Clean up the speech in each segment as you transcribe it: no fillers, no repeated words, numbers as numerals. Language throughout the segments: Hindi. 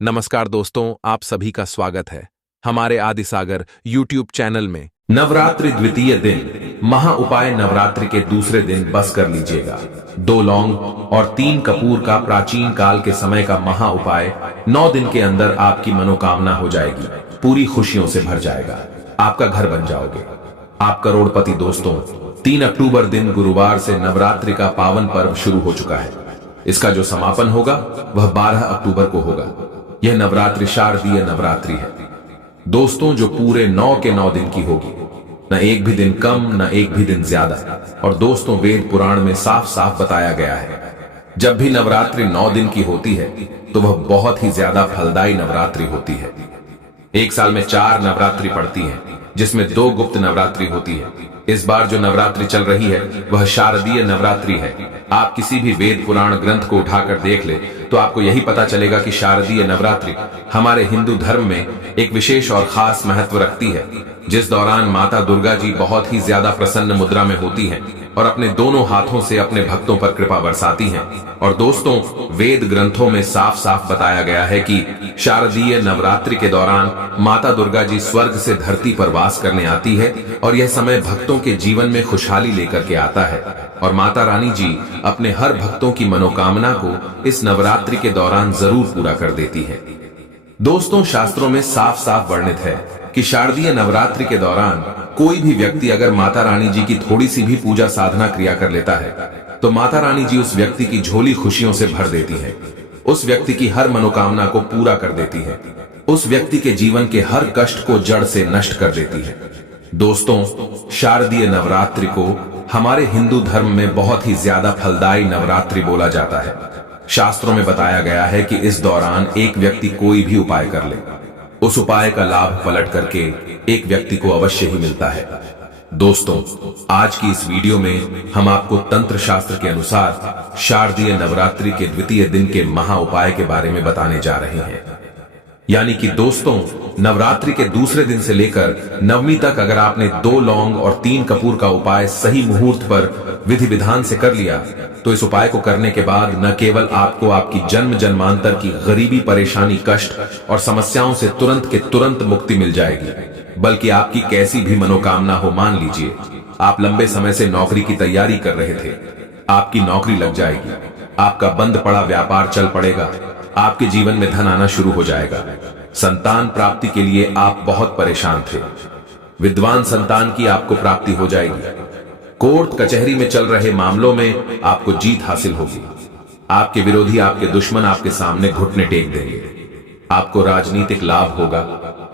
नमस्कार दोस्तों, आप सभी का स्वागत है हमारे आदिसागर यूट्यूब चैनल में। नवरात्रि द्वितीय दिन महा उपाय। नवरात्रि के दूसरे दिन बस कर लीजिएगा 2 लौंग और 3 कपूर का प्राचीन काल के समय का महा उपाय। 9 दिन के अंदर आपकी मनोकामना हो जाएगी, पूरी खुशियों से भर जाएगा, आपका घर बन जाओगे, आप करोड़पति। दोस्तों, 3 अक्टूबर दिन गुरुवार से नवरात्रि का पावन पर्व शुरू हो चुका है। इसका जो समापन होगा वह 12 अक्टूबर को होगा। यह नवरात्रि शारदीय नवरात्रि है दोस्तों, जो पूरे 9 के 9 दिन की होगी, न एक भी दिन कम न एक भी दिन ज्यादा। और दोस्तों, वेद पुराण में साफ साफ बताया गया है, जब भी नवरात्रि 9 दिन की होती है तो वह बहुत ही ज्यादा फलदायी नवरात्रि होती है। एक साल में 4 नवरात्रि पड़ती है, जिसमें 2 गुप्त नवरात्रि होती है। इस बार जो नवरात्रि चल रही है वह शारदीय नवरात्रि है। आप किसी भी वेद पुराण ग्रंथ को उठाकर देख ले तो आपको यही पता चलेगा कि शारदीय नवरात्रि हमारे हिंदू धर्म में एक विशेष और खास महत्व रखती है, जिस दौरान माता दुर्गा जी बहुत ही ज्यादा प्रसन्न मुद्रा में होती हैं और अपने दोनों हाथों से अपने भक्तों पर कृपा बरसाती हैं। और दोस्तों, वेद ग्रंथों में साफ साफ बताया गया है कि शारदीय नवरात्रि के दौरान माता दुर्गा जी स्वर्ग से धरती पर वास करने आती है और यह समय भक्तों के जीवन में खुशहाली लेकर के आता है। और माता रानी जी अपने हर भक्तों की मनोकामना को इस नवरात्रि के दौरान जरूर पूरा कर देती है। दोस्तों, शास्त्रों में साफ साफ वर्णित है कि शारदीय नवरात्रि के दौरान कोई भी व्यक्ति अगर माता रानी जी की थोड़ी सी भी पूजा साधना क्रिया कर लेता है तो माता रानी जी उस व्यक्ति की झोली खुशियों से भर देती है, उस व्यक्ति की हर मनोकामना को पूरा कर देती है, उस व्यक्ति के जीवन के हर कष्ट को जड़ से नष्ट कर देती है। दोस्तों, शारदीय नवरात्रि को हमारे हिंदू धर्म में बहुत ही ज्यादा फलदायी नवरात्रि बोला जाता है। शास्त्रों में बताया गया है कि इस दौरान एक व्यक्ति कोई भी उपाय कर ले, उस उपाय का लाभ पलट करके एक व्यक्ति को अवश्य ही मिलता है। दोस्तों, आज की इस वीडियो में हम आपको तंत्र शास्त्र के अनुसार शारदीय नवरात्रि के द्वितीय दिन के महा उपाय के बारे में बताने जा रहे हैं। यानी कि दोस्तों, नवरात्रि के दूसरे दिन से लेकर नवमी तक अगर आपने 2 लौंग और 3 कपूर का उपाय सही मुहूर्त पर विधि विधान से कर लिया तो इस उपाय को करने के बाद न केवल आपको आपकी जन्म जन्मांतर की गरीबी, परेशानी, कष्ट और समस्याओं से तुरंत के तुरंत मुक्ति मिल जाएगी, बल्कि आपकी कैसी भी मनोकामना हो, मान लीजिए आप लंबे समय से नौकरी की तैयारी कर रहे थे, आपकी नौकरी लग जाएगी, आपका बंद पड़ा व्यापार चल पड़ेगा, आपके जीवन में धन आना शुरू हो जाएगा। संतान प्राप्ति के लिए आप बहुत परेशान थे, विद्वान संतान की आपको प्राप्ति हो जाएगी। कोर्ट कचहरी में चल रहे मामलों में आपको जीत हासिल होगी। आपके विरोधी, आपके दुश्मन आपके सामने घुटने टेक देंगे। आपको राजनीतिक लाभ होगा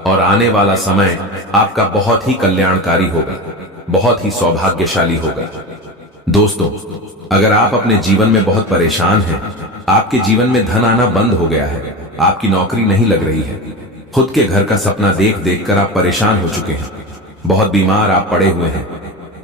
और आने वाला समय आपका बहुत ही कल्याणकारी होगा, बहुत ही सौभाग्यशाली होगा। दोस्तों, अगर आप अपने जीवन में बहुत परेशान हैं, आपके जीवन में धन आना बंद हो गया है, आपकी नौकरी नहीं लग रही है, खुद के घर का सपना देख देख कर आप परेशान हो चुके हैं, बहुत बीमार आप पड़े हुए हैं,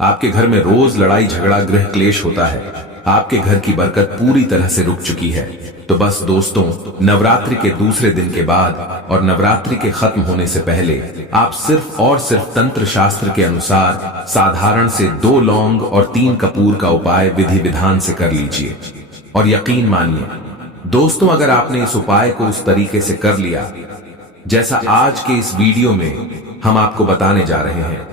आपके घर में रोज लड़ाई झगड़ा गृह क्लेश होता है, आपके घर की बरकत पूरी तरह से रुक चुकी है, तो बस दोस्तों, नवरात्रि के दूसरे दिन के बाद और नवरात्रि के खत्म होने से पहले आप सिर्फ और सिर्फ तंत्र शास्त्र के अनुसार साधारण से 2 लौंग और 3 कपूर का उपाय विधि विधान से कर लीजिए। और यकीन मानिए दोस्तों, अगर आपने इस उपाय को उस तरीके से कर लिया जैसा आज के इस वीडियो में हम आपको बताने जा रहे हैं,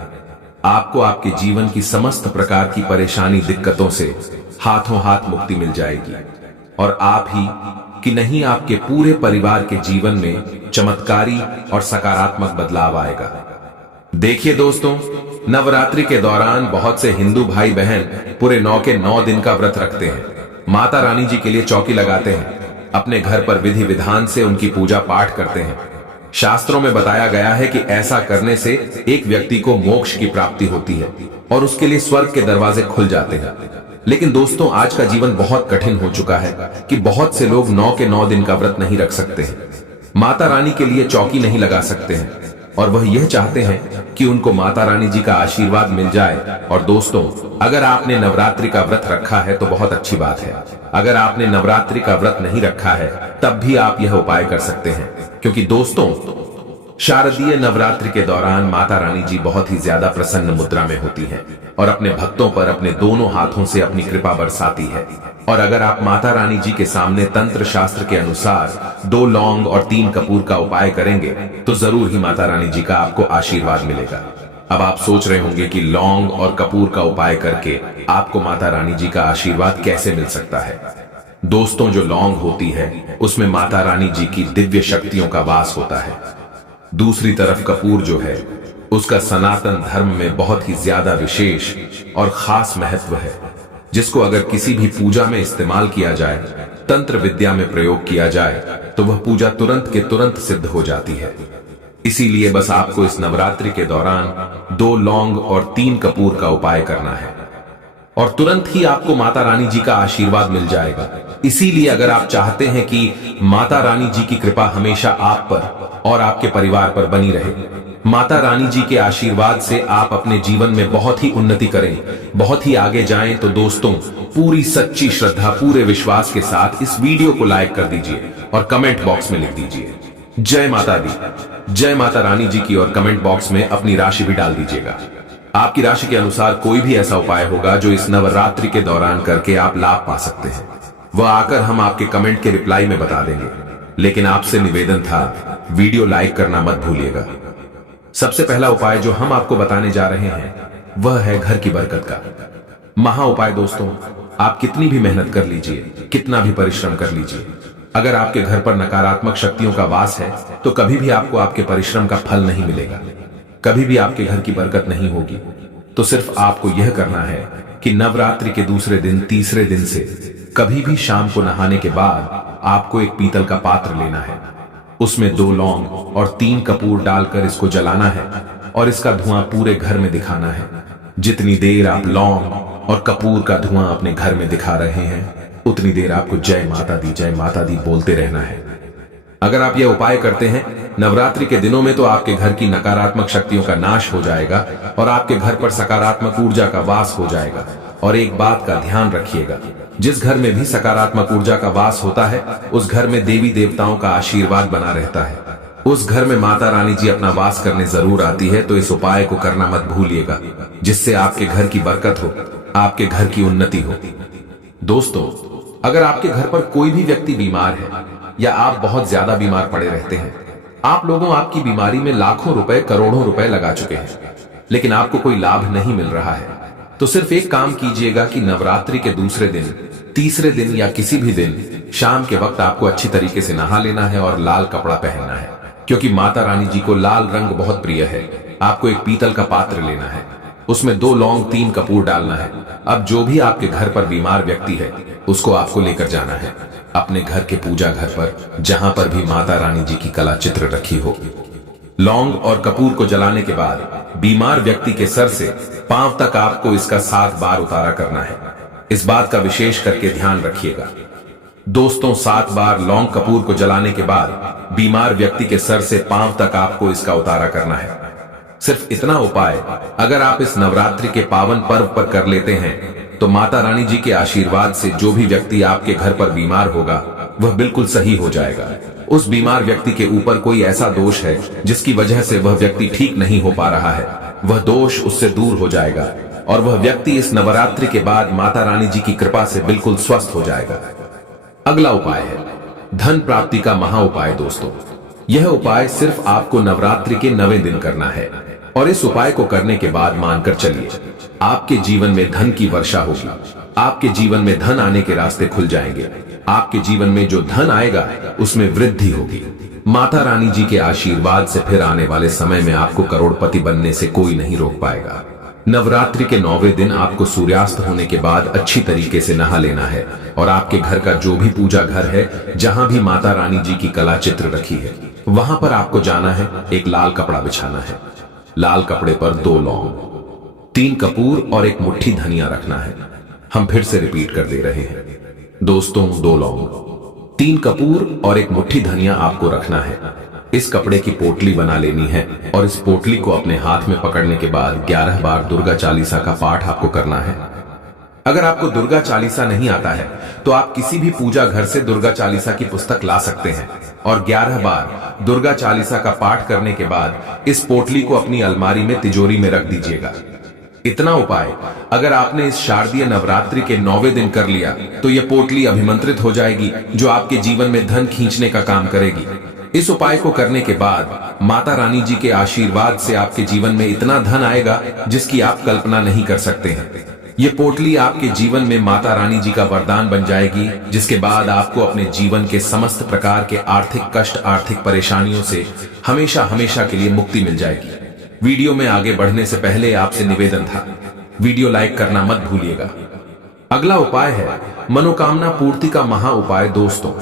आपको आपके जीवन की समस्त प्रकार की परेशानी, दिक्कतों से हाथों हाथ मुक्ति मिल जाएगी और आप ही कि नहीं, आपके पूरे परिवार के जीवन में चमत्कारी और सकारात्मक बदलाव आएगा। देखिए दोस्तों, नवरात्रि के दौरान बहुत से हिंदू भाई बहन पूरे 9 के 9 दिन का व्रत रखते हैं, माता रानी जी के लिए चौकी लगाते हैं, अपने घर पर विधि विधान से उनकी पूजा पाठ करते हैं। शास्त्रों में बताया गया है कि ऐसा करने से एक व्यक्ति को मोक्ष की प्राप्ति होती है और उसके लिए स्वर्ग के दरवाजे खुल जाते हैं। लेकिन दोस्तों, आज का जीवन बहुत कठिन हो चुका है कि बहुत से लोग 9 के 9 दिन का व्रत नहीं रख सकते हैं, माता रानी के लिए चौकी नहीं लगा सकते हैं और वह यह चाहते हैं कि उनको माता रानी जी का आशीर्वाद मिल जाए। और दोस्तों, अगर आपने नवरात्रि का व्रत रखा है तो बहुत अच्छी बात है, अगर आपने नवरात्रि का व्रत नहीं रखा है तब भी आप यह उपाय कर सकते हैं, क्योंकि दोस्तों, शारदीय नवरात्रि के दौरान माता रानी जी बहुत ही ज्यादा प्रसन्न मुद्रा में होती हैं और अपने भक्तों पर अपने दोनों हाथों से अपनी कृपा बरसाती है। और अगर आप माता रानी जी के सामने तंत्र शास्त्र के अनुसार 2 लौंग और 3 कपूर का उपाय करेंगे तो जरूर ही माता रानी जी का आपको आशीर्वाद मिलेगा। अब आप सोच रहे होंगे कि लौंग और कपूर का उपाय करके आपको माता रानी जी का आशीर्वाद कैसे मिल सकता है। दोस्तों, जो लौंग होती है उसमें माता रानी जी की दिव्य शक्तियों का वास होता है। दूसरी तरफ कपूर जो है उसका सनातन धर्म में बहुत ही ज्यादा विशेष और खास महत्व है, जिसको अगर किसी भी पूजा में इस्तेमाल किया जाए, तंत्र विद्या में प्रयोग किया जाए तो वह पूजा तुरंत के तुरंत सिद्ध हो जाती है। इसीलिए बस आपको इस नवरात्रि के दौरान 2 लौंग और 3 कपूर का उपाय करना है और तुरंत ही आपको माता रानी जी का आशीर्वाद मिल जाएगा। इसीलिए अगर आप चाहते हैं कि माता रानी जी की कृपा हमेशा आप पर और आपके परिवार पर बनी रहे, माता रानी जी के आशीर्वाद से आप अपने जीवन में बहुत ही उन्नति करें, बहुत ही आगे जाएं, तो दोस्तों पूरी सच्ची श्रद्धा, पूरे विश्वास के साथ इस वीडियो को लाइक कर दीजिए और कमेंट बॉक्स में लिख दीजिए जय माता दी, जय माता रानी जी की, और कमेंट बॉक्स में अपनी राशि भी डाल दीजिएगा। आपकी राशि के अनुसार कोई भी ऐसा उपाय होगा जो इस नवरात्रि के दौरान करके आप लाभ पा सकते हैं, वह आकर हम आपके कमेंट के रिप्लाई में बता देंगे। लेकिन आपसे निवेदन था, वीडियो लाइक करना मत भूलिएगा। सबसे पहला उपाय जो हम आपको बताने जा रहे हैं वह है घर की बरकत का महा उपाय। दोस्तों, आप कितनी भी मेहनत कर लीजिए, कितना भी परिश्रम कर लीजिए, अगर आपके घर पर नकारात्मक शक्तियों का वास है तो कभी भी आपको आपके परिश्रम का फल नहीं मिलेगा, कभी भी आपके घर की बरकत नहीं होगी। तो सिर्फ आपको यह करना है कि नवरात्रि के दूसरे दिन, तीसरे दिन से कभी भी शाम को नहाने के बाद आपको एक पीतल का पात्र लेना है, उसमें 2 लौंग और 3 कपूर डालकर इसको जलाना है और इसका धुआं पूरे घर में दिखाना है। जितनी देर आप लौंग और कपूर का धुआं अपने घर में दिखा रहे हैं, उतनी देर आपको जय माता दी बोलते रहना है। अगर आप यह उपाय करते हैं नवरात्रि के दिनों में तो आपके घर की नकारात्मक शक्तियों का नाश हो जाएगा और आपके घर पर सकारात्मक ऊर्जा का वास हो जाएगा। और एक बात का ध्यान रखिएगा, जिस घर में भी सकारात्मक ऊर्जा का वास होता है उस घर में देवी देवताओं का आशीर्वाद बना रहता है, उस घर में माता रानी जी अपना वास करने जरूर आती है। तो इस उपाय को करना मत भूलिएगा, जिससे आपके घर की बरकत हो, आपके घर की उन्नति हो। दोस्तों, अगर आपके घर पर कोई भी व्यक्ति बीमार है या आप बहुत ज्यादा बीमार पड़े रहते हैं, आप लोगों आपकी बीमारी में लाखों रुपए, करोड़ों रुपए लगा चुके हैं, लेकिन आपको कोई लाभ नहीं मिल रहा है, तो सिर्फ एक काम कीजिएगा कि नवरात्रि के दूसरे दिन, तीसरे दिन या किसी भी दिन शाम के वक्त आपको अच्छी तरीके से नहा लेना है और लाल कपड़ा पहनना है, क्योंकि माता रानी जी को लाल रंग बहुत प्रिय है। आपको एक पीतल का पात्र लेना है, उसमें 2 लौंग, 3 कपूर डालना है। अब जो भी आपके घर पर बीमार व्यक्ति है उसको आपको लेकर जाना है अपने घर के पूजा घर पर, जहां पर भी माता रानी जी की कला चित्र रखी हो। लौंग और कपूर को जलाने के बाद बीमार व्यक्ति के सर से पांव तक आपको इसका 7 बार उतारा करना है। इस बात का विशेष करके ध्यान रखिएगा दोस्तों। 7 बार लौंग कपूर को जलाने के बाद बीमार व्यक्ति के सर से पांव तक आपको इसका उतारा करना है। सिर्फ इतना उपाय अगर आप इस नवरात्रि के पावन पर्व पर कर लेते हैं तो माता रानी जी के आशीर्वाद से जो भी व्यक्ति आपके घर पर बीमार होगा वह बिल्कुल सही हो जाएगा। उस बीमार व्यक्ति के ऊपर कोई ऐसा दोष है जिसकी वजह से वह व्यक्ति ठीक नहीं हो पा रहा है, वह दोष उससे दूर हो जाएगा और वह व्यक्ति इस नवरात्रि के बाद माता रानी जी की कृपा से बिल्कुल स्वस्थ हो जाएगा। अगला उपाय है धन प्राप्ति का महा उपाय। दोस्तों, यह उपाय सिर्फ आपको नवरात्रि के 9वें दिन करना है और इस उपाय को करने के बाद मानकर चलिए आपके जीवन में धन की वर्षा होगी, आपके जीवन में धन आने के रास्ते खुल जाएंगे, आपके जीवन में जो धन आएगा उसमें वृद्धि होगी। माता रानी जी के आशीर्वाद से फिर आने वाले समय में आपको करोड़पति बनने से कोई नहीं रोक पाएगा। नवरात्रि के 9वें दिन आपको सूर्यास्त होने के बाद अच्छी तरीके से नहा लेना है और आपके घर का जो भी पूजा घर है, जहां भी माता रानी जी की कला चित्र रखी है, वहां पर आपको जाना है। एक लाल कपड़ा बिछाना है, लाल कपड़े पर 2 लौंग, 3 कपूर और एक मुट्ठी धनिया रखना है। हम फिर से रिपीट कर दे रहे हैं दोस्तों, 2 लौंग, 3 कपूर और एक मुट्ठी धनिया आपको रखना है। इस कपड़े की पोटली बना लेनी है और इस पोटली को अपने हाथ में पकड़ने के बाद 11 बार दुर्गा चालीसा का पाठ आपको करना है। अगर आपको दुर्गा चालीसा नहीं आता है तो आप किसी भी पूजा घर से दुर्गा चालीसा की पुस्तक ला सकते हैं और 11 बार दुर्गा चालीसा का पाठ करने के बाद इस पोटली को अपनी अलमारी में, तिजोरी में रख दीजिएगा। इतना उपाय अगर आपने इस शारदीय नवरात्रि के 9वें दिन कर लिया तो यह पोटली अभिमंत्रित हो जाएगी, जो आपके जीवन में धन खींचने का काम करेगी। इस उपाय को करने के बाद माता रानी जी के आशीर्वाद से आपके जीवन में इतना धन आएगा जिसकी आप कल्पना नहीं कर सकते हैं। ये पोटली आपके जीवन में माता रानी जी का वरदान बन जाएगी, जिसके बाद आपको अपने जीवन के समस्त प्रकार के आर्थिक कष्ट, आर्थिक परेशानियों से हमेशा हमेशा के लिए मुक्ति मिल जाएगी। वीडियो में आगे बढ़ने से पहले आपसे निवेदन था, वीडियो लाइक करना मत भूलिएगा। अगला उपाय है मनोकामना पूर्ति का महा उपाय। दोस्तों,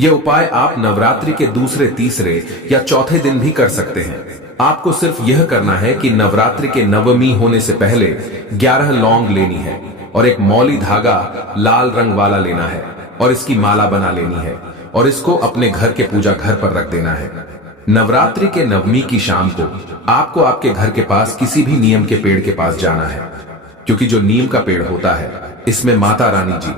यह उपाय आप नवरात्रि के दूसरे, तीसरे या चौथे दिन भी कर सकते हैं। आपको सिर्फ यह करना है कि नवरात्रि के नवमी होने से पहले 11 लौंग लेनी है और एक मौली धागा लाल रंग वाला लेना है और इसकी माला बना लेनी है और इसको अपने घर के पूजा घर पर रख देना है। नवरात्रि के नवमी की शाम को आपको आपके घर के पास किसी भी नीम के पेड़ के पास जाना है, क्योंकि जो नीम का पेड़ होता है इसमें माता रानी जी